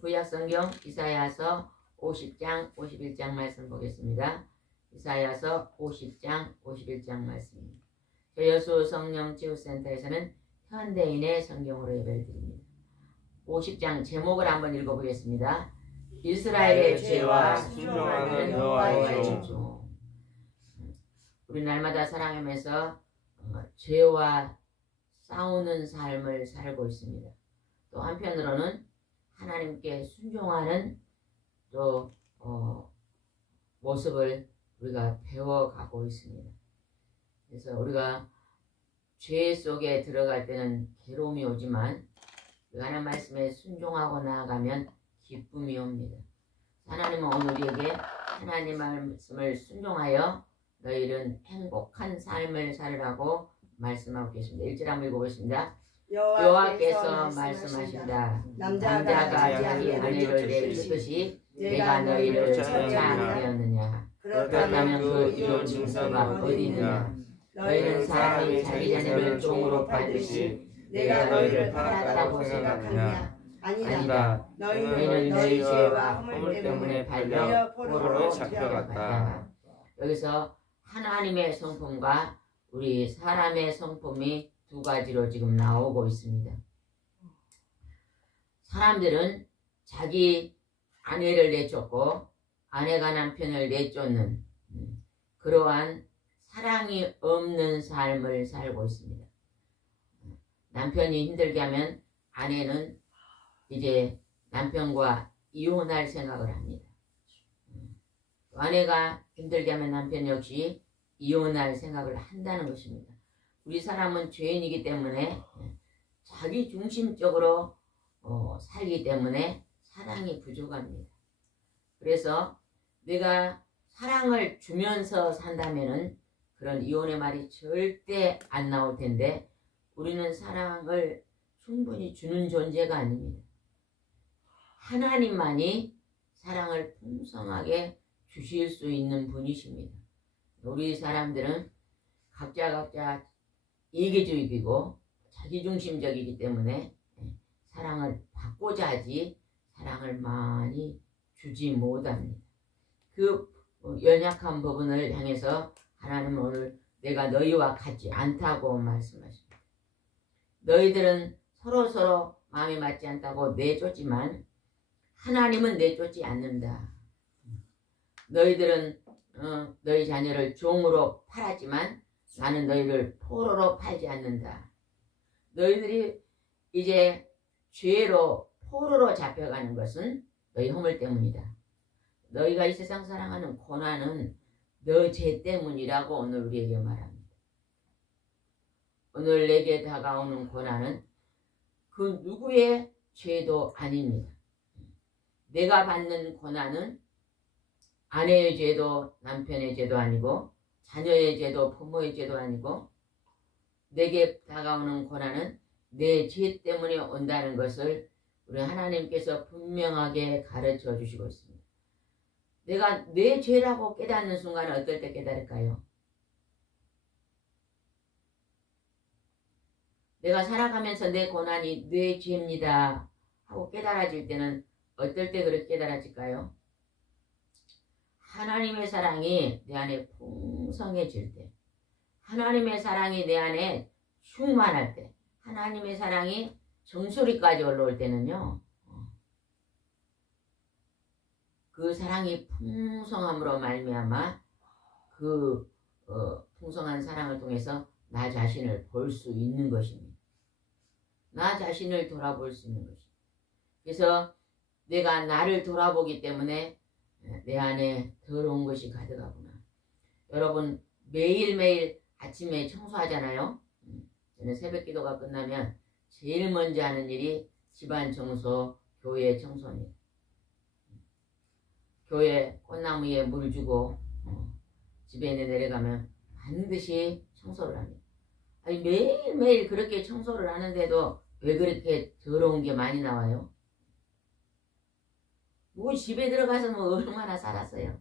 구약성경 이사야서 50장 51장 말씀 보겠습니다. 이사야서 50장 51장 말씀입니다. 여수 성령 치유센터에서는 현대인의 성경으로 예배를 드립니다. 50장 제목을 한번 읽어보겠습니다. 이스라엘의 죄와 순종하는 여호와의 집중. 우리 날마다 살아가면서 죄와 싸우는 삶을 살고 있습니다. 또 한편으로는 하나님께 순종하는 또 모습을 우리가 배워가고 있습니다. 그래서 우리가 죄 속에 들어갈 때는 괴로움이 오지만 하나님 말씀에 순종하고 나아가면 기쁨이 옵니다. 하나님은 오늘 우리에게 하나님 말씀을 순종하여 너희는 행복한 삶을 살으라고 말씀하고 계십니다. 1절 한번 읽어보겠습니다. 여호와께서 말씀하신다. 남자가 자기 아내를 내쫓듯이 내가 너희를 쫓아내었느냐. 그렇다면 그 이런 증서가 어디 있느냐. 너희는 사람이 자기 자녀를 종으로 팔듯이 내가 너희를 팔았다고 생각하느냐. 아니다. 너희는 너희 죄와 허물 때문에 팔려 포로로 잡혀갔다. 여기서 하나님의 성품과 우리 사람의 성품이 두 가지로 지금 나오고 있습니다. 사람들은 자기 아내를 내쫓고 아내가 남편을 내쫓는 그러한 사랑이 없는 삶을 살고 있습니다. 남편이 힘들게 하면 아내는 이제 남편과 이혼할 생각을 합니다. 아내가 힘들게 하면 남편 역시 이혼할 생각을 한다는 것입니다. 우리 사람은 죄인이기 때문에 자기 중심적으로 살기 때문에 사랑이 부족합니다. 그래서 내가 사랑을 주면서 산다면은 그런 이혼의 말이 절대 안 나올 텐데 우리는 사랑을 충분히 주는 존재가 아닙니다. 하나님만이 사랑을 풍성하게 주실 수 있는 분이십니다. 우리 사람들은 각자 이기주의이고 자기중심적이기 때문에 사랑을 받고자 하지 사랑을 많이 주지 못합니다. 그 연약한 부분을 향해서 하나님은 오늘 내가 너희와 같지 않다고 말씀하십니다. 너희들은 서로 마음이 맞지 않다고 내쫓지만 하나님은 내쫓지 않는다. 너희들은 너희 자녀를 종으로 팔았지만 나는 너희를 포로로 팔지 않는다. 너희들이 이제 죄로 포로로 잡혀가는 것은 너희 허물 때문이다. 너희가 이 세상 사랑하는 고난은 너 죄 때문이라고 오늘 우리에게 말합니다. 오늘 내게 다가오는 고난은 그 누구의 죄도 아닙니다. 내가 받는 고난은 아내의 죄도 남편의 죄도 아니고 자녀의 죄도 부모의 죄도 아니고 내게 다가오는 고난은 내 죄 때문에 온다는 것을 우리 하나님께서 분명하게 가르쳐 주시고 있습니다. 내가 내 죄라고 깨닫는 순간은 어떨 때 깨달을까요? 내가 살아가면서 내 고난이 내 죄입니다 하고 깨달아질 때는 어떨 때 그렇게 깨달아질까요? 하나님의 사랑이 내 안에 풍성해질 때, 하나님의 사랑이 내 안에 충만할 때, 하나님의 사랑이 정수리까지 올라올 때는요, 그 사랑이 풍성함으로 말미암아 그 풍성한 사랑을 통해서 나 자신을 볼 수 있는 것입니다. 나 자신을 돌아볼 수 있는 것입니다. 그래서 내가 나를 돌아보기 때문에 내 안에 더러운 것이 가득하구나. 여러분 매일매일 아침에 청소하잖아요. 저는 새벽기도가 끝나면 제일 먼저 하는 일이 집안 청소, 교회 청소입니다. 교회 꽃나무에 물 주고 집에 내려가면 반드시 청소를 합니다. 아니 매일매일 그렇게 청소를 하는데도 왜 그렇게 더러운 게 많이 나와요? 뭐 집에 들어가서 뭐 얼마나 살았어요?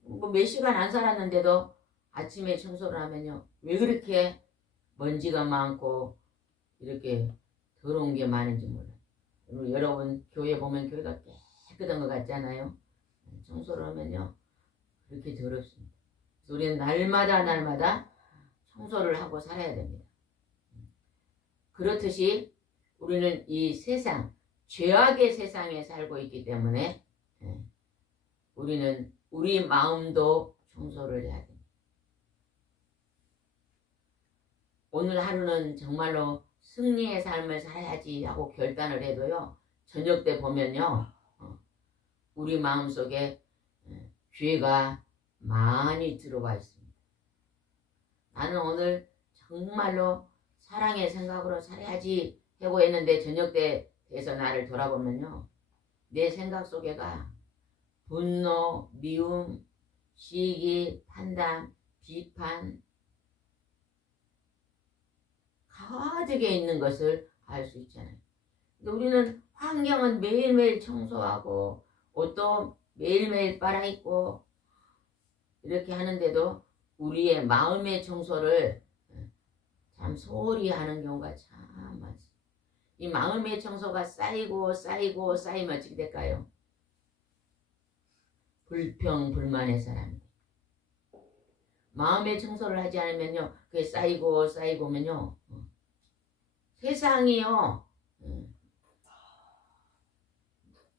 뭐 몇 시간 안 살았는데도 아침에 청소를 하면요 왜 그렇게 먼지가 많고 이렇게 더러운 게 많은지 몰라요. 여러분 교회 보면 교회가 깨끗한 것 같잖아요. 청소를 하면요 그렇게 더럽습니다. 그래서 우리는 날마다 청소를 하고 살아야 됩니다. 그렇듯이 우리는 이 세상, 죄악의 세상에 살고 있기 때문에 우리는 우리 마음도 청소를 해야 됩니다. 오늘 하루는 정말로 승리의 삶을 살아야지 하고 결단을 해도요 저녁 때 보면요 우리 마음속에 죄가 많이 들어와 있습니다. 나는 오늘 정말로 사랑의 생각으로 살아야지 하고 했는데 저녁 때 돼서 나를 돌아보면요 내 생각 속에가 분노, 미움, 시기, 판단, 비판 가득에 있는 것을 알 수 있잖아요. 근데 우리는 환경은 매일매일 청소하고 옷도 매일매일 빨아입고 이렇게 하는데도 우리의 마음의 청소를 참 소홀히 하는 경우가 참 많습니다. 이 마음의 청소가 쌓이고 쌓이면 어떻게 될까요? 불평, 불만의 사람입니다. 마음의 청소를 하지 않으면요 그게 쌓이고면요 세상이요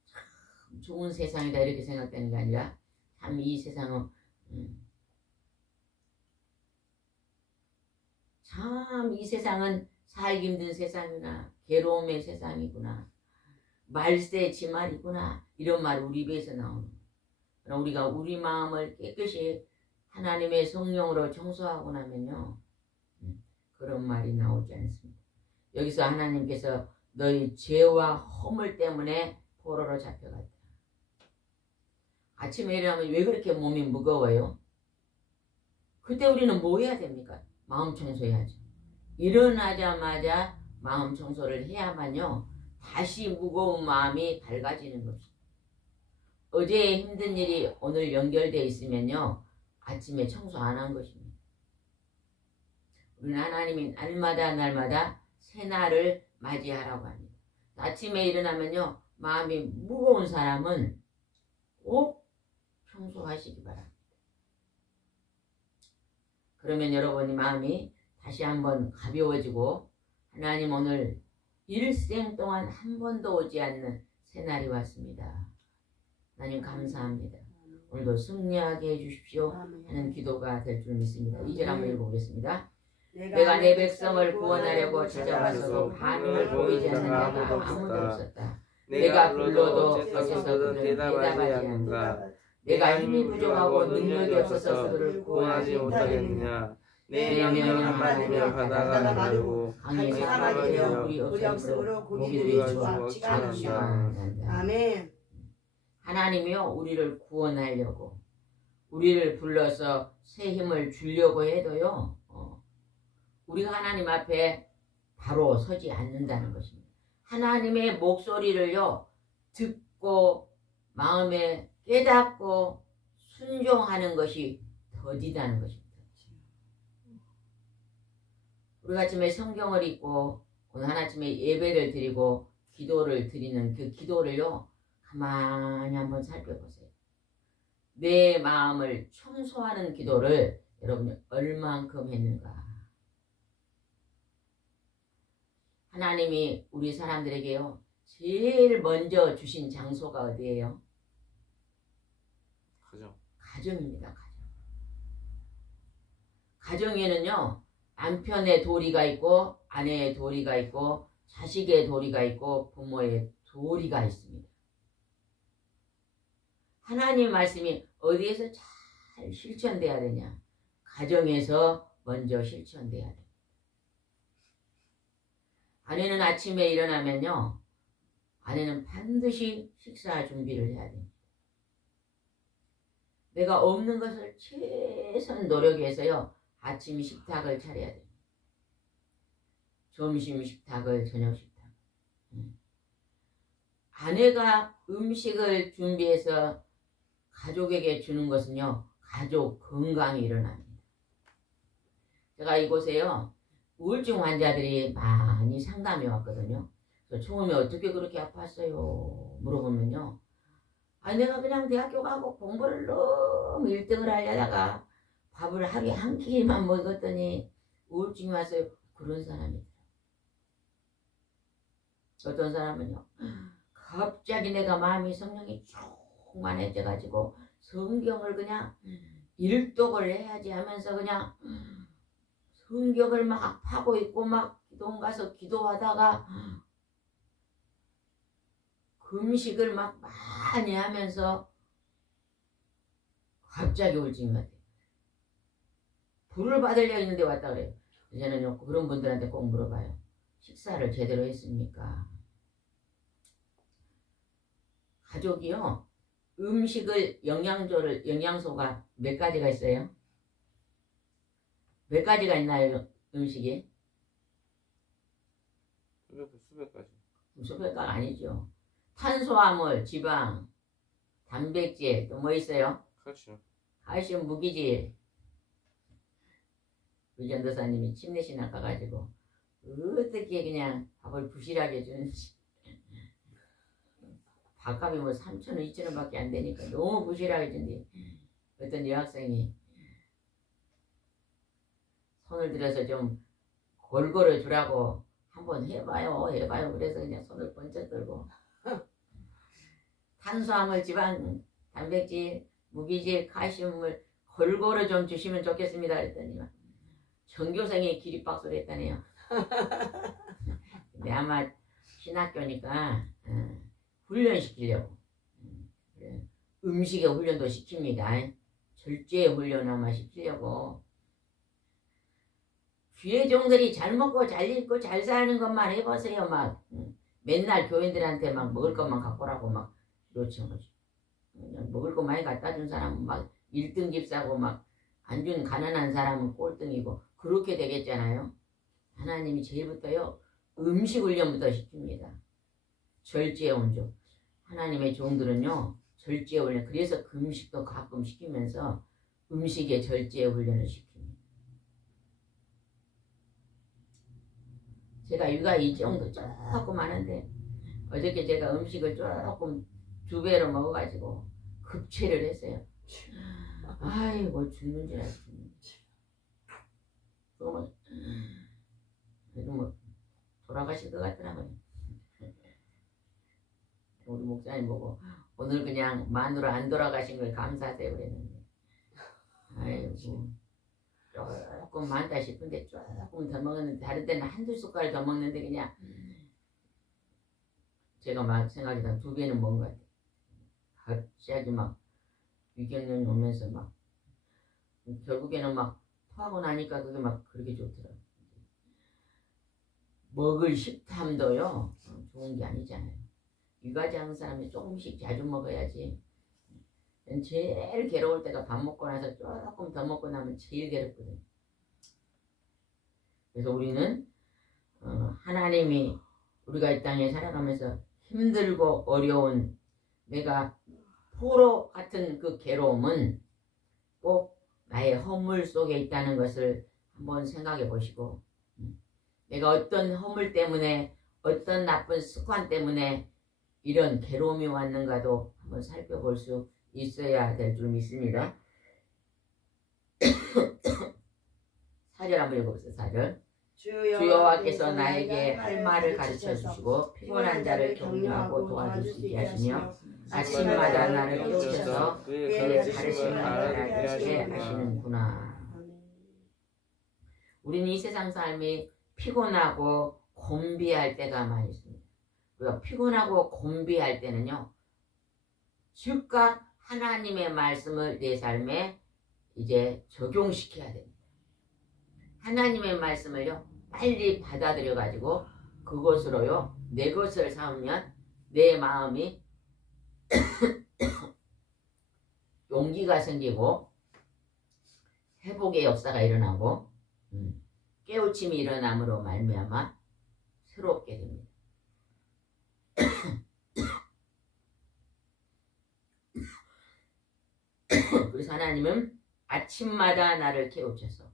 참 좋은 세상이다 이렇게 생각되는 게 아니라 참 이 세상은 참 이 세상은 살기 힘든 세상이구나, 괴로움의 세상이구나, 말세지말이구나 이런 말 우리 입에서 나오는 거예요. 그럼 우리가 우리 마음을 깨끗이 하나님의 성령으로 청소하고 나면요 그런 말이 나오지 않습니다. 여기서 하나님께서 너희 죄와 허물 때문에 포로로 잡혀갔다. 아침에 일어나면 왜 그렇게 몸이 무거워요? 그때 우리는 뭐 해야 됩니까? 마음 청소해야죠. 일어나자마자 마음 청소를 해야만요 다시 무거운 마음이 밝아지는 것입니다. 어제 힘든 일이 오늘 연결되어 있으면요 아침에 청소 안 한 것입니다. 우리는 하나님이 날마다 새날을 맞이하라고 합니다. 아침에 일어나면요 마음이 무거운 사람은 꼭 청소하시기 바랍니다. 그러면 여러분이 마음이 다시 한번 가벼워지고 하나님 오늘 일생 동안 한 번도 오지 않는 새날이 왔습니다. 하나님 감사합니다. 오늘도 승리하게 해주십시오 하는 기도가 될 줄 믿습니다. 2절 한번 읽어보겠습니다. 내가 내 백성을 구원하려고 찾아와서도 하늘을 보이지 않는 자가 아무도 없었다. 내가 불러도 어째서 그를 대답하지 않는가. 내가 힘이 부족하고 능력이 없어서 그를 구원하지 못하겠느냐. 내 명령을 한마디면 바다가 마르고 강이 사막이며 물이 없으므로 고기들이 죽지가 않는다. 아멘. 하나님이요 우리를 구원하려고 우리를 불러서 새 힘을 주려고 해도요 우리가 하나님 앞에 바로 서지 않는다는 것입니다. 하나님의 목소리를요 듣고 마음에 깨닫고 순종하는 것이 더디다는 것입니다. 우리가 아침에 성경을 읽고 오늘 하나쯤에 예배를 드리고 기도를 드리는 그 기도를요, 가만히 한번 살펴보세요. 내 마음을 청소하는 기도를 여러분이 얼만큼 했는가. 하나님이 우리 사람들에게요, 제일 먼저 주신 장소가 어디예요? 가정. 가정입니다. 가정. 가정에는요, 남편의 도리가 있고 아내의 도리가 있고 자식의 도리가 있고 부모의 도리가 있습니다. 하나님 말씀이 어디에서 잘 실천돼야 되냐? 가정에서 먼저 실천돼야 돼. 아내는 아침에 일어나면요, 아내는 반드시 식사 준비를 해야 됩니다. 내가 없는 것을 최선 노력해서요, 아침 식탁을 차려야 됩니다. 점심 식탁을, 저녁 식탁. 아내가 음식을 준비해서 가족에게 주는 것은요, 가족 건강이 일어납니다. 제가 이곳에요, 우울증 환자들이 많이 상담해 왔거든요. 그래서 처음에 어떻게 그렇게 아팠어요? 물어보면요, 내가 그냥 대학교 가고 공부를 너무 1등을 하려다가 밥을 하루에 한 끼만 먹었더니 우울증이 왔어요. 그런 사람이 있어요. 어떤 사람은요, 갑자기 내가 마음이 성령이 충만해져가지고 성경을 그냥 일독을 해야지 하면서 그냥 성경을 막 파고 있고 막 기도원 가서 기도하다가 금식을 막 많이 하면서 갑자기 우울증이 왔대요. 불을 받으려 했는데 왔다 그래요. 저는요, 그런 분들한테 꼭 물어봐요. 식사를 제대로 했습니까? 가족이요, 음식을 영양소가 몇 가지가 있어요? 몇 가지가 있나요, 음식이? 수백 가지. 수백 가지 아니죠. 탄수화물, 지방, 단백질, 또 뭐 있어요? 칼슘. 칼슘, 무기질. 우리 전도사님이 침례신학 가가지고 어떻게 그냥 밥을 부실하게 주는지. 밥값이 뭐 3,000원, 2,000원 밖에 안 되니까 너무 부실하게 준대. 어떤 여학생이 손을 들어서 좀 골고루 주라고 한번 해봐요. 그래서 그냥 손을 번쩍 들고 탄수화물, 지방, 단백질, 무기질, 칼슘을 골고루 좀 주시면 좋겠습니다. 그랬더니 전교생이 기립박수를 했다네요. 근데 아마 신학교니까 훈련시키려고. 음식의 훈련도 시킵니다. 절제의 훈련 아마 시키려고. 귀의 종들이 잘 먹고 잘 입고 잘 사는 것만 해보세요. 막 맨날 교인들한테 막 먹을 것만 갖고 오라고 막 그렇죠. 먹을 거 많이 갖다 준 사람은 막 1등 집사고 막 안 준 가난한 사람은 꼴등이고 그렇게 되겠잖아요. 하나님이 제일부터요, 음식 훈련부터 시킵니다. 절제 온조. 하나님의 종들은요, 절제 훈련, 그래서 금식도 가끔 시키면서 음식의 절제 훈련을 시킵니다. 제가 육아 이 정도 조금 하는데 어저께 제가 음식을 조금 2배로 먹어가지고 급체를 했어요. 아이고 죽는 줄 알았지. 그래도 뭐 돌아가실 것 같더라고요. 우리 목사님 보고 오늘 그냥 마누라 안 돌아가신 걸 감사하세요 그랬는데, 아이고 조금 많다 싶은데 조금 더 먹었는데, 다른 때는 한두 숟갈 더 먹는데 그냥 제가 막 생각해도 2배는 먹은 것 같아요. 갑자기 막 위경련이 오면서 막 결국에는 막 토하고 나니까 그게 막 그렇게 좋더라고요. 먹을 식탐도요 좋은 게 아니잖아요. 육아지 하는 사람이 조금씩 자주 먹어야지. 제일 괴로울 때가 밥 먹고 나서 조금 더 먹고 나면 제일 괴롭거든요. 그래서 우리는 하나님이 우리가 이 땅에 살아가면서 힘들고 어려운 내가 포로 같은 그 괴로움은 꼭 나의 허물 속에 있다는 것을 한번 생각해 보시고, 내가 어떤 허물 때문에 어떤 나쁜 습관 때문에 이런 괴로움이 왔는가도 한번 살펴볼 수 있어야 될 줄 믿습니다. 4절 한번 읽어보세요. 4절. 주 여호와께서 나에게 할 말을 가르쳐 주시고 피곤한 자를 격려하고 도와줄 수 있게 하시며 아침마다 나를 깨우셔서 그의 가르침을 알게 하시는구나. 우리는 이 세상 삶이 피곤하고 곤비할 때가 많이 있습니다. 우리가 피곤하고 곤비할 때는요, 즉각 하나님의 말씀을 내 삶에 이제 적용시켜야 됩니다. 하나님의 말씀을요, 빨리 받아들여 가지고 그것으로요, 내 것을 삼으면 내 마음이 용기가 생기고 회복의 역사가 일어나고 깨우침이 일어남으로 말미암아 새롭게 됩니다. 그래서 하나님은 아침마다 나를 깨우쳐서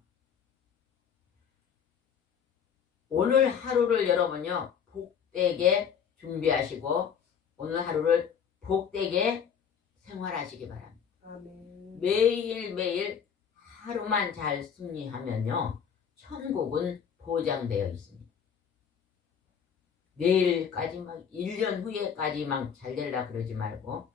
오늘 하루를 여러분요 복되게 준비하시고 오늘 하루를 복되게 생활하시기 바랍니다. 아멘. 매일매일 하루만 잘 승리하면요 천국은 보장되어 있습니다. 내일까지 막 1년 후에까지만 잘 되려 그러지 말고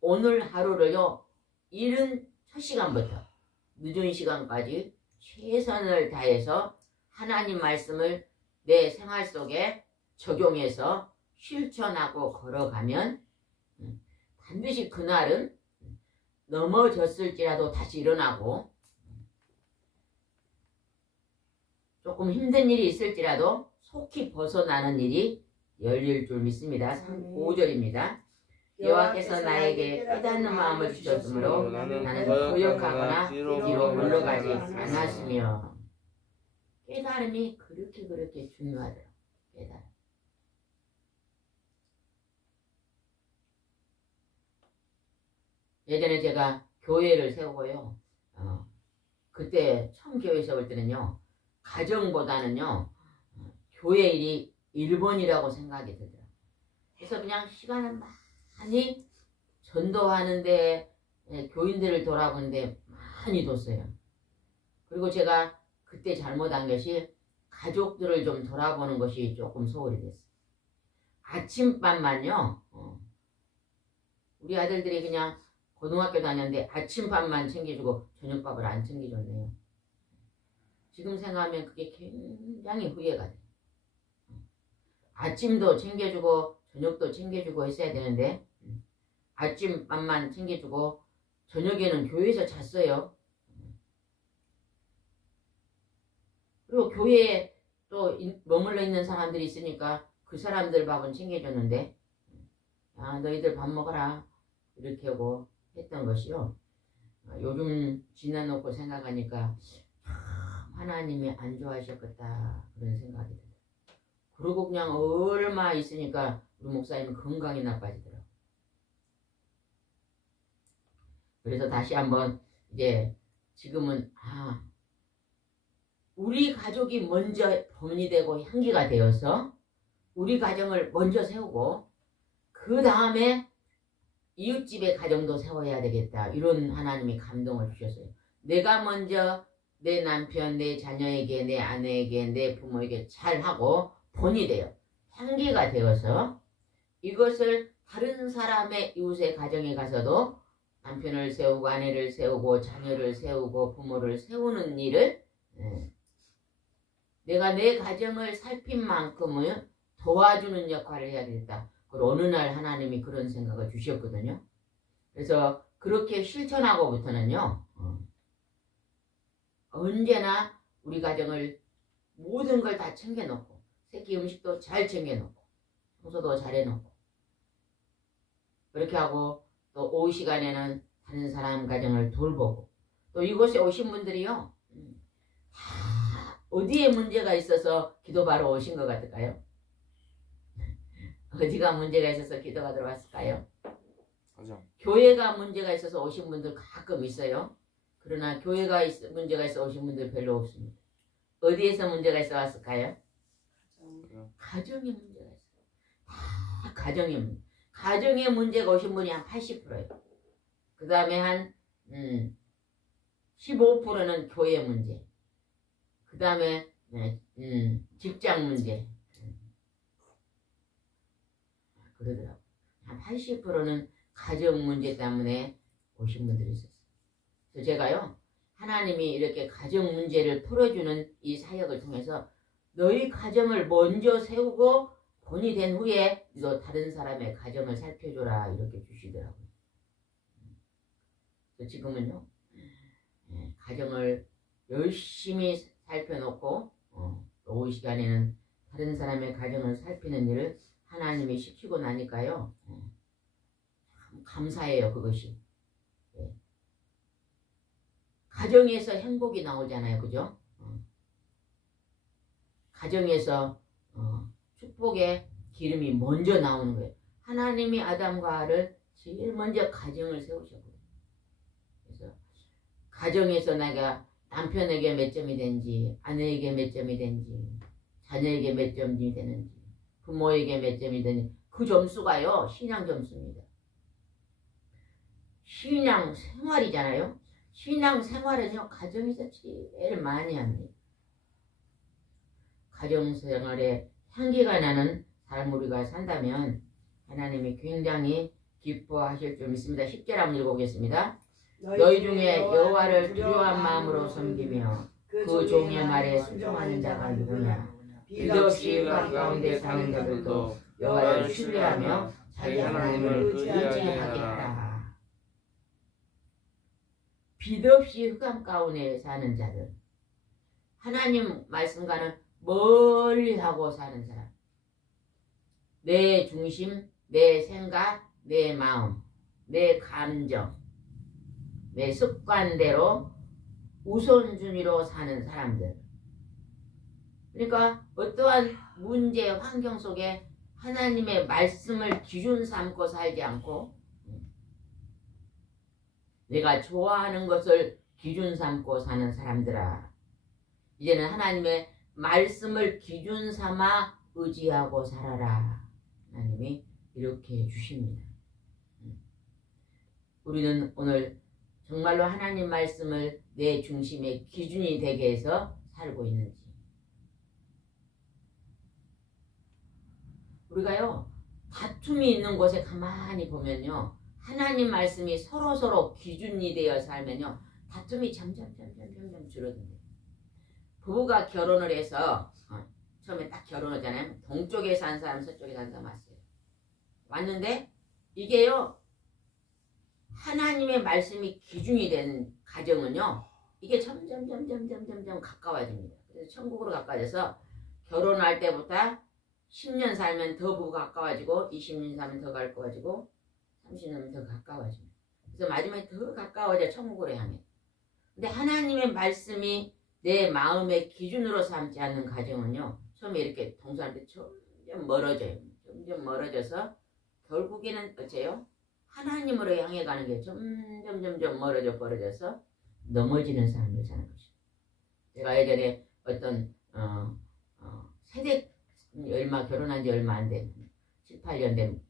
오늘 하루를요 이른 첫 시간부터 늦은 시간까지 최선을 다해서 하나님 말씀을 내 생활 속에 적용해서 실천하고 걸어가면 반드시 그날은 넘어졌을지라도 다시 일어나고 조금 힘든 일이 있을지라도 속히 벗어나는 일이 열릴 줄 믿습니다. 5절입니다. 여호와께서 나에게 깨닫는 마음을 주셨으므로 나는 고역하거나 뒤로 물러가지 않았으며. 깨달음이 그렇게 중요하더라고요. 깨달음. 예전에 제가 교회를 세우고요. 그때 처음 교회 세울 때는요. 가정보다는요. 교회 일이 1번이라고 생각이 들더라고요. 그래서 그냥 시간을 많이 전도하는데 교인들을 돌아보는데 많이 뒀어요. 그리고 제가 그때 잘못한 것이 가족들을 좀 돌아보는 것이 조금 소홀히 됐어요. 아침밥만요. 우리 아들들이 그냥 고등학교 다녔는데 아침밥만 챙겨주고 저녁밥을 안 챙겨줬네요. 지금 생각하면 그게 굉장히 후회가 돼요. 아침도 챙겨주고 저녁도 챙겨주고 했어야 되는데 아침밥만 챙겨주고 저녁에는 교회에서 잤어요. 그리고 교회에 또 머물러 있는 사람들이 있으니까 그 사람들 밥은 챙겨줬는데 야 너희들 밥 먹어라 이렇게 하고 했던 것이요. 요즘 지나놓고 생각하니까 하나님이 안 좋아하셨겠다 그런 생각이 들어요. 그리고 그냥 얼마 있으니까 우리 목사님은 건강이 나빠지더라고요. 그래서 다시 한번 이제 지금은 우리 가족이 먼저 본이 되고 향기가 되어서 우리 가정을 먼저 세우고 그 다음에 이웃집의 가정도 세워야 되겠다. 이런 하나님이 감동을 주셨어요. 내가 먼저 내 남편, 내 자녀에게, 내 아내에게, 내 부모에게 잘하고 본이 돼요. 향기가 되어서 이것을 다른 사람의 이웃의 가정에 가서도 남편을 세우고 아내를 세우고 자녀를 세우고 부모를 세우는 일을 내가 내 가정을 살핀 만큼은 도와주는 역할을 해야 되겠다. 그리고 어느 날 하나님이 그런 생각을 주셨거든요. 그래서 그렇게 실천하고부터는요. 언제나 우리 가정을 모든 걸 다 챙겨놓고 새끼 음식도 잘 챙겨놓고 청소도 잘해놓고 그렇게 하고 또 오후 시간에는 다른 사람 가정을 돌보고 또 이곳에 오신 분들이요. 다 어디에 문제가 있어서 기도하러 오신 것 같을까요? 어디가 문제가 있어서 기도가 들어왔을까요? 교회가 문제가 있어서 오신 분들 가끔 있어요. 그러나 교회가 문제가 있어 오신 분들 별로 없습니다. 어디에서 문제가 있어 왔을까요? 가정이 문제가 가정의 문제가 오신 분이 한 80%예요. 그 다음에 한 15%는 교회 문제. 그 다음에 직장 문제. 그러더라고요. 한 80%는 가정 문제 때문에 오신 분들이 있었어요. 그래서 제가요, 하나님이 이렇게 가정 문제를 풀어주는 이 사역을 통해서 너희 가정을 먼저 세우고 본이 된 후에 너 다른 사람의 가정을 살펴줘라 이렇게 주시더라고요. 그래서 지금은요, 가정을 열심히 살펴놓고 오후 시간에는 다른 사람의 가정을 살피는 일을 하나님이 시키고 나니까요, 참 감사해요. 그것이. 가정에서 행복이 나오잖아요. 그죠? 가정에서 축복의 기름이 먼저 나오는 거예요. 하나님이 아담과 하와를 제일 먼저 가정을 세우셨거든요. 그래서 가정에서 내가 남편에게 몇 점이 되는지, 아내에게 몇 점이 되는지, 자녀에게 몇 점이 되는지, 부모에게 몇 점이 되는지, 그 점수가요, 신앙 점수입니다. 신앙 생활이잖아요. 신앙 생활은요, 가정에서 제일 많이 합니다. 가정 생활에 향기가 나는 삶을 우리가 산다면 하나님이 굉장히 기뻐하실 줄 믿습니다. 10절 한번 읽어보겠습니다. 너희 중에 여호와를 두려워한 마음으로 섬기며 그 종의 말에 순종하는 자가 누구냐. 빌없이 흑암 가운데 사는 자들도 여호와를 신뢰하며 자기 하나님을 의지하게 하라. 빛없이 흑암 가운데 사는 자들, 하나님 말씀과는 멀리하고 사는 사람, 내 중심, 내 생각, 내 마음, 내 감정, 내 습관대로 우선순위로 사는 사람들. 그러니까 어떠한 문제, 환경 속에 하나님의 말씀을 기준 삼고 살지 않고 내가 좋아하는 것을 기준 삼고 사는 사람들아, 이제는 하나님의 말씀을 기준 삼아 의지하고 살아라. 하나님이 이렇게 주십니다. 우리는 오늘 정말로 하나님 말씀을 내 중심의 기준이 되게 해서 살고 있는지. 우리가요, 다툼이 있는 곳에 가만히 보면요, 하나님 말씀이 서로서로 기준이 되어 살면요, 다툼이 점점 줄어든대요. 부부가 결혼을 해서 처음에 딱 결혼하잖아요. 동쪽에 산 사람, 서쪽에 산 사람 왔어요. 왔는데 이게요, 하나님의 말씀이 기준이 되는 가정은요, 이게 점점 가까워집니다. 그래서 천국으로 가까워져서 결혼할 때부터 10년 살면 더 부부가 가까워지고, 20년 살면 더 가까워지고, 30년 더 가까워집니다. 그래서 마지막에 더 가까워져 천국으로 향해. 근데 하나님의 말씀이 내 마음의 기준으로 삼지 않는 가정은요, 처음에 이렇게 동서한테 점점 멀어져요. 점점 멀어져서 결국에는 어째요? 하나님으로 향해 가는 게 점점 멀어져서 넘어지는 삶을 사는 것이죠. 제가 예전에 어떤 세대 얼마 결혼한 지 얼마 안 된 7, 8년 된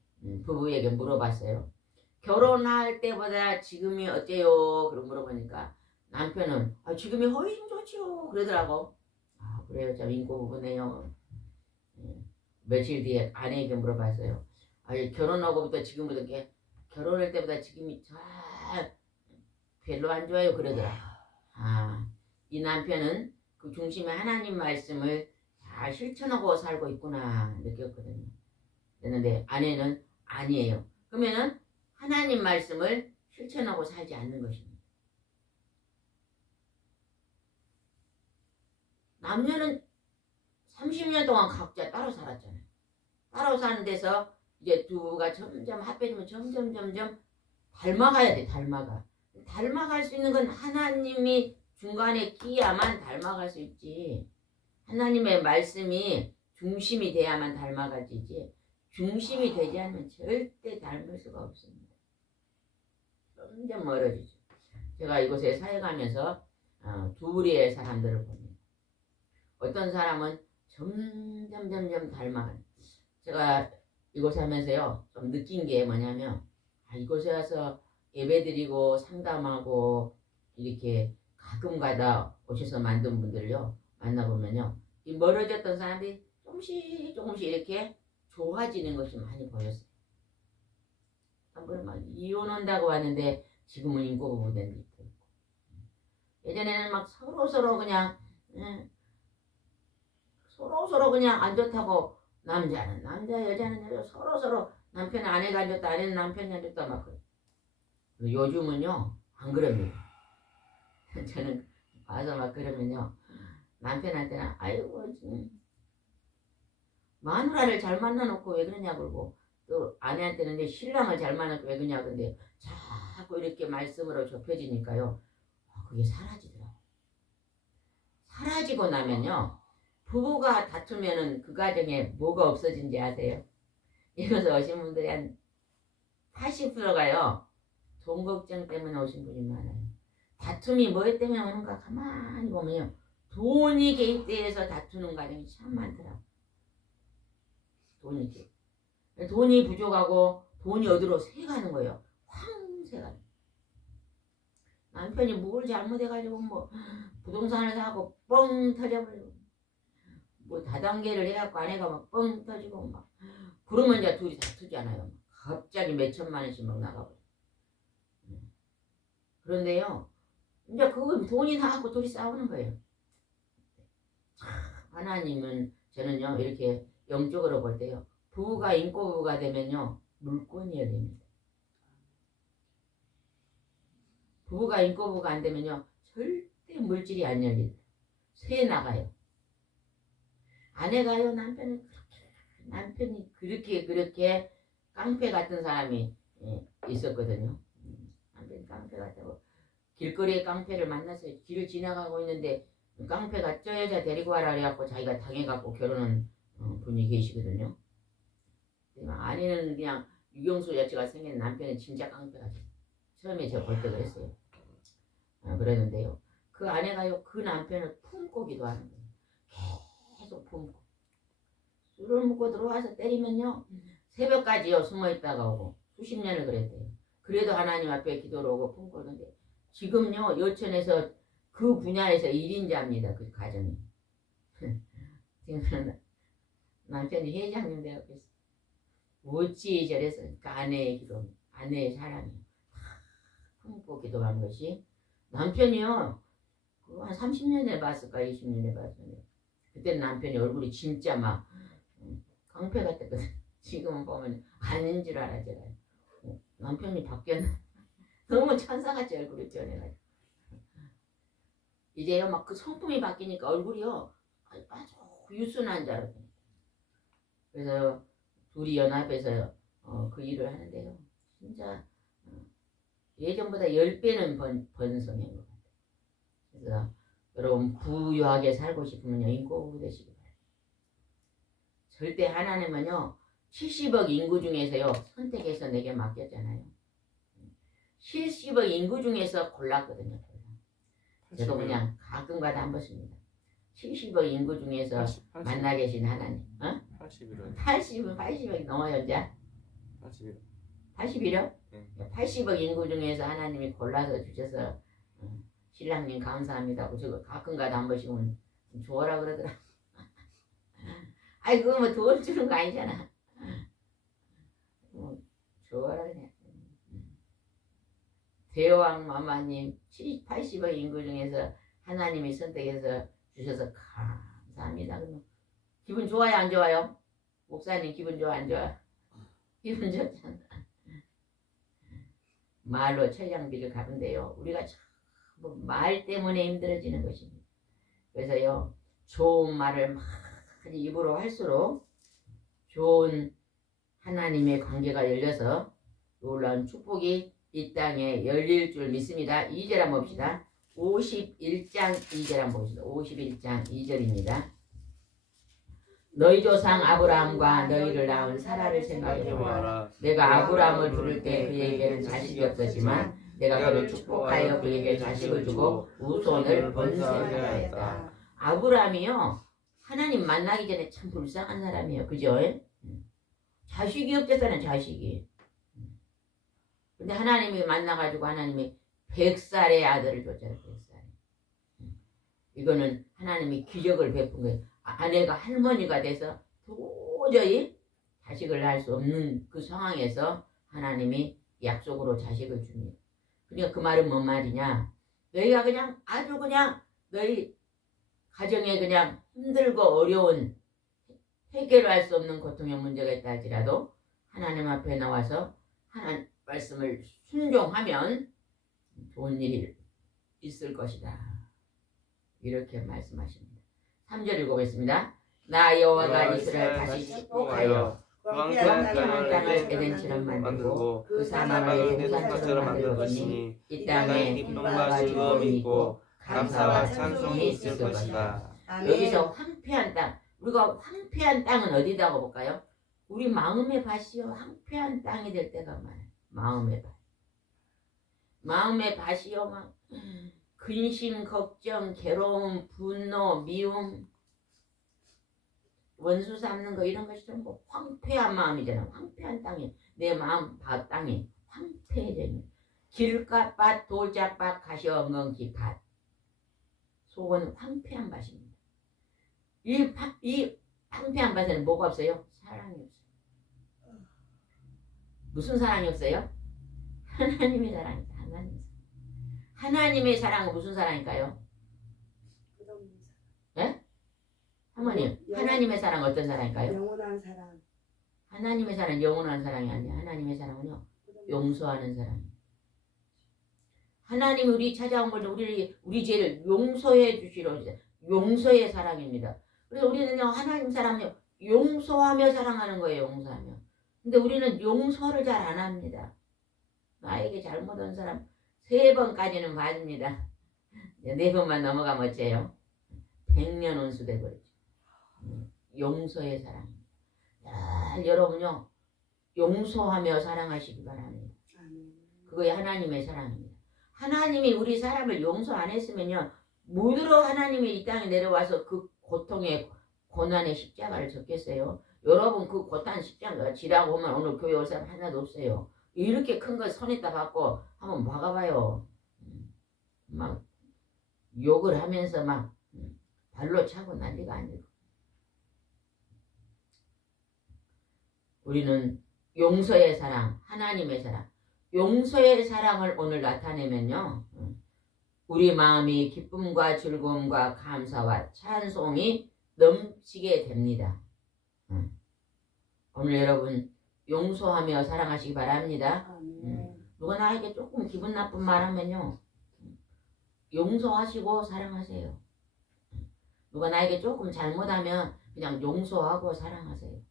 부부에게 물어봤어요. 결혼할 때보다 지금이 어때요? 그러고 물어보니까 남편은 지금이 훨씬 좋지요 그러더라고. 그래요. 참 인고 부부네요. 며칠 뒤에 아내에게 물어봤어요. 결혼하고부터 지금부터 이렇게 결혼할 때보다 지금이 별로 안 좋아요 그러더라. 이 남편은 그 중심에 하나님 말씀을 잘 실천하고 살고 있구나 느꼈거든요. 그런데 아내는 아니에요. 그러면은 하나님 말씀을 실천하고 살지 않는 것입니다. 남녀는 30년 동안 각자 따로 살았잖아요. 따로 사는 데서 이제 두가 점점 합해지면 점점 닮아가야 돼. 닮아갈 수 있는 건 하나님이 중간에 끼야만 닮아갈 수 있지. 하나님의 말씀이 중심이 돼야만 닮아가지지, 중심이 되지 않으면 절대 닮을 수가 없습니다. 점점 멀어지죠. 제가 이곳에 사역하면서 둘의 사람들을 봅니다. 어떤 사람은 점점 닮아가요. 제가 이곳에 하면서요 좀 느낀 게 뭐냐면 이곳에 와서 예배드리고 상담하고 이렇게 가끔가다 오셔서 만든 분들을요 만나보면요 이 멀어졌던 사람들이 조금씩 이렇게 좋아지는 것이 많이 보였어요. 한 번은 막 이혼한다고 하는데 지금은 인고부부된 게 있고 예전에는 막 서로 그냥 서로 그냥 안 좋다고 남자는 남자 여자는 여자 서로 남편은 아내가 안 좋다 아내는 남편이 안 좋다 막 그래. 요즘은요 안 그럽니다. 저는 와서 막 그러면요 남편한테는 아이고 마누라를 잘 만나놓고 왜 그러냐 그러고 또 아내한테는 이제 신랑을 잘 만나놓고 왜 그러냐 근데 자꾸 이렇게 말씀으로 좁혀지니까요 그게 사라지더라고요. 사라지고 나면요 부부가 다투면은 그 가정에 뭐가 없어진지 아세요? 이곳에 오신 분들이 한 80%가요 돈 걱정 때문에 오신 분이 많아요. 다툼이 뭐 때문에 오는가 가만히 보면요 돈이 개입돼서 다투는 가정이 참 많더라고요. 돈이 부족하고 돈이 어디로 새가는 거예요. 황 새가는. 남편이 뭘 잘못해가지고 뭐 부동산을 사고 뻥 터져버리고 뭐 다단계를 해갖고 아내가 막 뻥 터지고 막 그러면 이제 둘이 다투잖아요. 갑자기 몇 천만 원씩 막 나가버려. 그런데요 이제 그거 돈이 나갖고 둘이 싸우는 거예요. 하나님은 저는요 이렇게 영적으로 볼 때요 부부가 인고부부가 되면요 물권이어야 됩니다. 부부가 인고부부가 안 되면요 절대 물질이 안 열린다. 새 나가요. 아내가요 남편이 그렇게 깡패 같은 사람이 있었거든요. 남편이 깡패 같다고 길거리에 깡패를 만나서 길을 지나가고 있는데 깡패가 저 여자 데리고 와라 그래갖고 자기가 당해갖고 결혼한 분이 계시거든요. 아내는 그냥 유경수 여자가 생긴 남편은 진짜 깡패가 됐어요. 처음에 저 볼 때 그랬어요. 그랬는데요. 그 아내가요 그 남편을 품고 기도하는 거예요. 계속 품고 술을 먹고 들어와서 때리면요 새벽까지요 숨어있다가 오고 수십 년을 그랬대요. 그래도 하나님 앞에 기도를 오고 품고 오는데 지금요 여천에서 그 분야에서 1인자입니다. 그 가정이. 지금 남편이 회장님 되었고 있어요. 어찌 저래서 그러니까 아내의 기도 아내의 사랑이 품고 기도하는 것이 남편이요 한 30년에 봤을까 20년에 봤어요. 그때는 남편이 얼굴이 진짜 막 깡패 같았거든. 지금은 보면 아닌 줄 알아 제가. 남편이 바뀌었나 너무 천사같이 얼굴이 변해가지고 이제요 막 그 성품이 바뀌니까 얼굴이요 아주 유순한 줄 알았어요. 그래서 둘이 연합해서 그 일을 하는데요 진짜 예전보다 10배는 번성한 것 같아요. 그래서 여러분 부유하게 살고 싶으면요 인고부부 되시기 바랍니다. 절대 하나님은요 70억 인구 중에서요 선택해서 내게 맡겼잖아요. 70억 인구 중에서 골랐거든요. 저도 그냥 가끔가다 한 번씩입니다. 70억 인구 중에서 80. 만나 계신 하나님. 80억이 넘어요 이제. 81억? 네. 80억 인구 중에서 하나님이 골라서 주셔서 신랑님 감사합니다. 저거 가끔가다 한 번씩 오면 줘라 그러더라. 아이 그거 뭐 돈 주는 거 아니잖아. 뭐 줘라 그래. 대왕 마마님 80억 인구 중에서 하나님이 선택해서 주셔서 감사합니다. 그러면 기분 좋아요 안 좋아요? 목사님 기분 좋아 안 좋아? 기분 좋잖아. 말로 천량비를 갚은데요. 우리가 전부 말 때문에 힘들어지는 것입니다. 그래서요 좋은 말을 많이 입으로 할수록 좋은 하나님의 관계가 열려서 놀라운 축복이 이 땅에 열릴 줄 믿습니다. 2절 한번 봅시다. 51장 2절 한번 봅시다. 51장 2절입니다. 너희 조상 아브라함과 너희를 낳은 사라를 생각해보라. 내가 아브라함을 부를 때 그에게는 자식이 없었지만 내가 그를 축복하여 그에게 자식을 주고 후손을 번성하였다. 아브라함이요 하나님 만나기 전에 참 불쌍한 사람이에요. 그죠? 자식이 없댔다는 자식이. 근데 하나님이 만나가지고 하나님이 100살의 아들을 줬잖아요. 100살. 이거는 하나님이 기적을 베푼 거예요. 아내가 할머니가 돼서 도저히 자식을 낳을 수 없는 그 상황에서 하나님이 약속으로 자식을 줍니다. 그러니까 그 말은 뭔 말이냐. 너희가 그냥 아주 그냥 너희 가정에 그냥 힘들고 어려운 해결할 수 없는 고통의 문제가 있다 할지라도 하나님 앞에 나와서 하나님 말씀을 순종하면 좋은 일이 있을 것이다. 이렇게 말씀하십니다. 3절 읽어보겠습니다. 나 여호와가 이스라엘 다시 축복하여 광대한 땅을 에덴처럼 만들고 그 사막을 동산처럼 만들 것이니 이 땅에 기쁨과 즐거움이 있고 감사와 찬송이 있을 것이다. 여기서 황폐한 땅, 우리가 황폐한 땅은 어디다가 볼까요? 우리 마음의 밭이요 황폐한 땅이 될 때가 많아요. 마음의 밭. 마음의 밭이요 막 근심, 걱정, 괴로움, 분노, 미움, 원수 삼는 거 이런 것이 전부 황폐한 마음이잖아. 황폐한 땅이 내 마음 밭 땅이 황폐해져. 길갓밭, 돌짝밭, 가시엉겅기 밭. 속은 황폐한 밭입니다. 이 황폐한 밭에는 뭐가 없어요? 사랑이 없어요. 무슨 사랑이 없어요? 하나님의 사랑이다. 하나님의 사랑은 무슨 사랑일까요? 네? 어머님, 하나님의 사랑 어떤 사랑일까요? 영원한 사랑. 하나님의 사랑은 영원한 사랑이 아니야. 하나님의 사랑은요, 용서하는 사랑이에요. 하나님이 우리 찾아온 걸 우리 죄를 용서해 주시러 용서의 사랑입니다. 그래서 우리는요, 하나님 사랑은요, 용서하며 사랑하는 거예요. 용서하며. 근데 우리는 용서를 잘 안 합니다. 나에게 잘못한 사람 3번까지는 봐줍니다. 4번만 넘어가면 어째요? 100년 원수 돼버리죠. 용서의 사랑. 여러분요, 용서하며 사랑하시기 바랍니다. 그거에 하나님의 사랑입니다. 하나님이 우리 사람을 용서 안 했으면요, 무드러 하나님이 이 땅에 내려와서 그 고통의 고난의 십자가를 졌겠어요? 여러분 그 고난 십자가 지라고 보면 오늘 교회 올 사람 하나도 없어요. 이렇게 큰 거 손에다 받고 한번 막아봐요. 막 욕을 하면서 막 발로 차고 난리가 아니고. 우리는 용서의 사랑, 하나님의 사랑, 용서의 사랑을 오늘 나타내면요, 우리 마음이 기쁨과 즐거움과 감사와 찬송이 넘치게 됩니다. 오늘 여러분 용서하며 사랑하시기 바랍니다. 누가 나에게 조금 기분 나쁜 말 하면요, 용서하시고 사랑하세요. 누가 나에게 조금 잘못하면 그냥 용서하고 사랑하세요.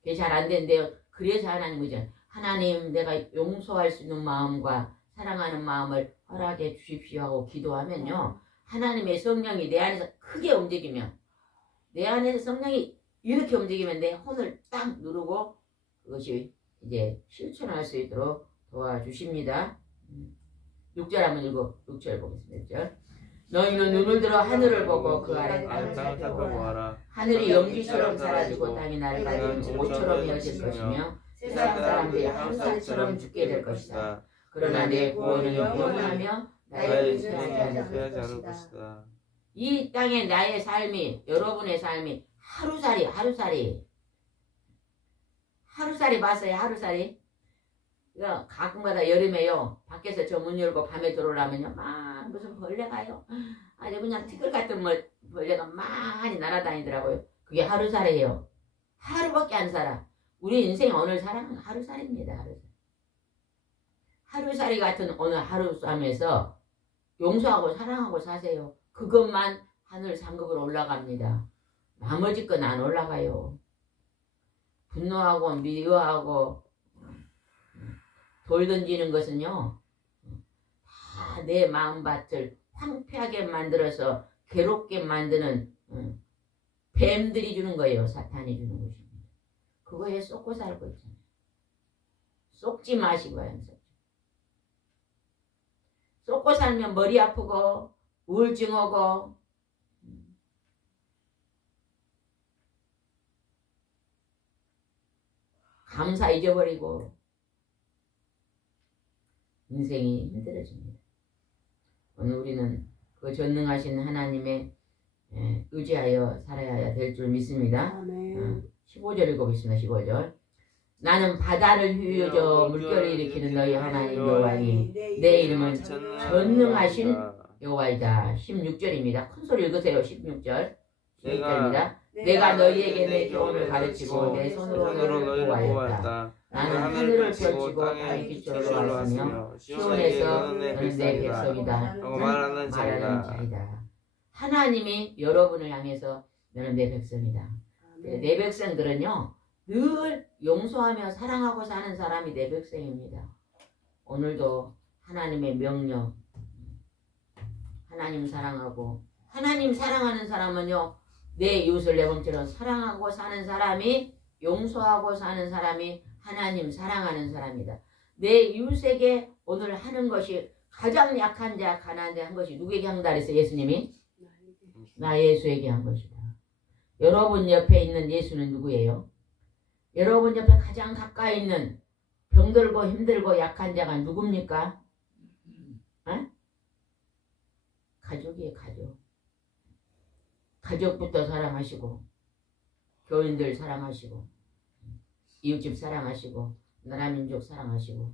그게 잘 안 되는데요. 그래서 하나님은 하나님 내가 용서할 수 있는 마음과 사랑하는 마음을 허락해 주십시오 하고 기도하면요, 하나님의 성령이 내 안에서 크게 움직이면, 내 안에서 성령이 이렇게 움직이면 내 혼을 딱 누르고 그것이 이제 실천할 수 있도록 도와주십니다. 6절 한번 읽어. 6절 보겠습니다. 6절. 너희는 눈을 들어 하늘을 보고 그 아래 땅을 살펴보아라. 하늘이 연기처럼 사라지고 땅이 낡아지고 옷처럼 헤어질 것이며 세상 사람들이 하루살처럼 죽게 될 것이다. 그러나 내 구원은 영원하며 나의 패하지 않을 것이다. 이 땅에 나의 삶이, 여러분의 삶이 하루살이 봤어요? 하루살이? 가끔가다 여름에요, 밖에서 저 문 열고 밤에 들어오려면요, 막 무슨 벌레가요, 아주 그냥 티끌 같은 벌레가 많이 날아다니더라고요. 그게 하루살이에요. 하루밖에 안 살아. 우리 인생 오늘 살아는 하루살입니다. 하루살이 같은 오늘 하루 삶에서 용서하고 사랑하고 사세요. 그것만 하늘 상급으로 올라갑니다. 나머지 건 안 올라가요. 분노하고 미워하고 돌 던지는 것은요, 다 내 마음밭을 황폐하게 만들어서 괴롭게 만드는 뱀들이 주는 거예요. 사탄이 주는 것입니다. 그거에 쏟고 살고 있잖아요. 쏟지 마시고요. 쏟고 살면 머리 아프고 우울증 오고 감사 잊어버리고 인생이 힘들어집니다. 오늘 우리는 그 전능하신 하나님의 의지하여 살아야 될 줄 믿습니다. 아멘. 15절 읽어보겠습니다. 15절. 나는 바다를 휘어져 물결을 일으키는 너희 하나님 여호와니 내 이름은 전능하신 여호와이다. 16절입니다. 큰 소리 읽으세요. 16절. 16절입니다. 내가 너희에게 내 교훈을 가르치고 내 손으로 너희를 보호하였다. 나는 하늘을 펼치고 땅의 기초를 놓았으며 시온에서 너는 내 백성이다. 라고 말하는 자이다. 하나님이 여러분을 향해서 너는 내 백성이다. 내 백성들은요 늘 용서하며 사랑하고 사는 사람이 내 백성입니다. 오늘도 하나님의 명령, 하나님 사랑하고, 하나님 사랑하는 사람은요 내 이웃을 내 몸처럼 사랑하고 사는 사람이, 용서하고 사는 사람이 하나님 사랑하는 사람이다. 내 이웃에게 오늘 하는 것이 가장 약한 자, 가난한 자 한 것이 누구에게 한다 그랬어요? 예수님이? 나 예수에게 한 것이다. 여러분 옆에 있는 예수는 누구예요? 여러분 옆에 가장 가까이 있는 병들고 힘들고 약한 자가 누굽니까? 가족이에요. 가족. 가족부터 사랑하시고, 교인들 사랑하시고, 이웃집 사랑하시고, 나라 민족 사랑하시고,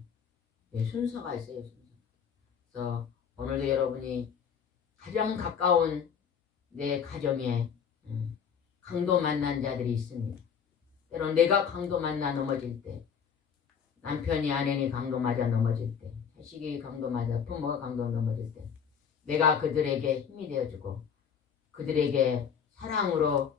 순서가 있어요. 순서. 그래서 오늘도 여러분이 가장 가까운 내 가정에 강도 만난 자들이 있습니다. 때론 내가 강도 만나 넘어질 때, 남편이 아내니 강도 맞아 넘어질 때, 자식이 강도 맞아, 부모가 강도 넘어질 때, 내가 그들에게 힘이 되어주고 그들에게 사랑으로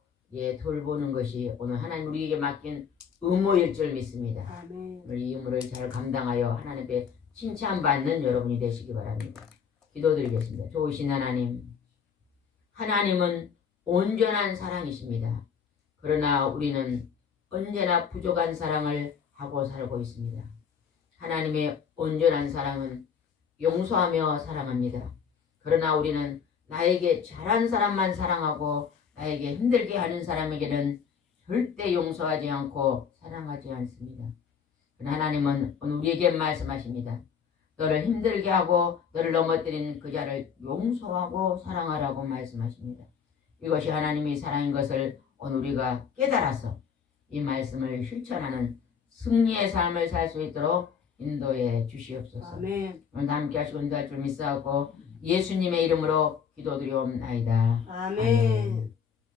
돌보는 것이 오늘 하나님 우리에게 맡긴 의무일 줄 믿습니다. 아멘. 오늘 이 의무를 잘 감당하여 하나님께 칭찬받는 여러분이 되시기 바랍니다. 기도드리겠습니다. 좋으신 하나님, 하나님은 온전한 사랑이십니다. 그러나 우리는 언제나 부족한 사랑을 하고 살고 있습니다. 하나님의 온전한 사랑은 용서하며 사랑합니다. 그러나 우리는 나에게 잘한 사람만 사랑하고 나에게 힘들게 하는 사람에게는 절대 용서하지 않고 사랑하지 않습니다. 하나님은 오늘 우리에게 말씀하십니다. 너를 힘들게 하고 너를 넘어뜨린 그 자를 용서하고 사랑하라고 말씀하십니다. 이것이 하나님의 사랑인 것을 오늘 우리가 깨달아서 이 말씀을 실천하는 승리의 삶을 살 수 있도록 인도해 주시옵소서. 아멘. 오늘 함께 하시고 인도할 줄 믿사옵고 예수님의 이름으로 기도드리옵나이다. 아멘.